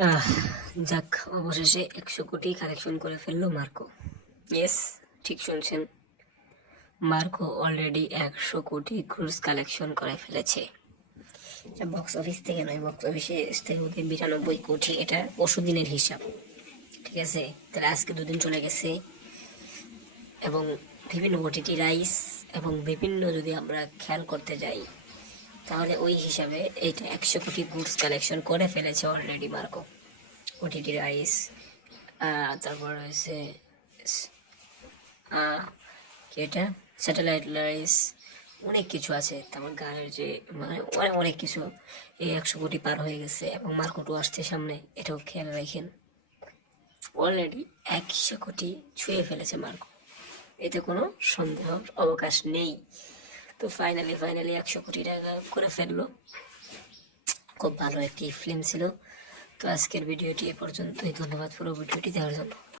যাক, অবশেষে একশো কোটি কালেকশন করে ফেলল মার্কো। ইয়েস ঠিক শুনছেন। মার্কো অলরেডি একশো কোটি ক্রুজ কালেকশন করে ফেলেছে। বক্স অফিস থেকে নয় বক্স অফিসে থেকে ওদের বিরানব্বই কোটি, এটা পরশু দিনের হিসাব। ঠিক আছে? তাহলে আজকে দুদিন চলে গেছে। এবং বিভিন্ন ওটিটি রাইস এবং বিভিন্ন যদি আমরা খেয়াল করতে যাই তাহলে ওই হিসাবে এইটা একশো কোটি গুডস কালেকশন করে ফেলেছে অলরেডি মার্কো ওটিটি রাইস তারপর রয়েছে কি এটা? স্যাটেলাইট রাইস অনেক কিছু আছে। তেমন গানের যে মানে অনেক অনেক কিছু এই একশো কোটি পার হয়ে গেছে এবং মার্কোটও আসছে সামনে, এটাও খেয়াল রাখেন। অলরেডি একশো কোটি ছুঁয়ে ফেলেছে মার্কো এতে কোনো সন্দেহর অবকাশ নেই। তো ফাইনালি ফাইনালি একশো কোটি টাকা করে ফেলল। খুব ভালো একটি ফিল্ম ছিল। তো আজকের ভিডিওটি এ পর্যন্তই। ধন্যবাদ পুরো ভিডিওটি দেওয়ার জন্য।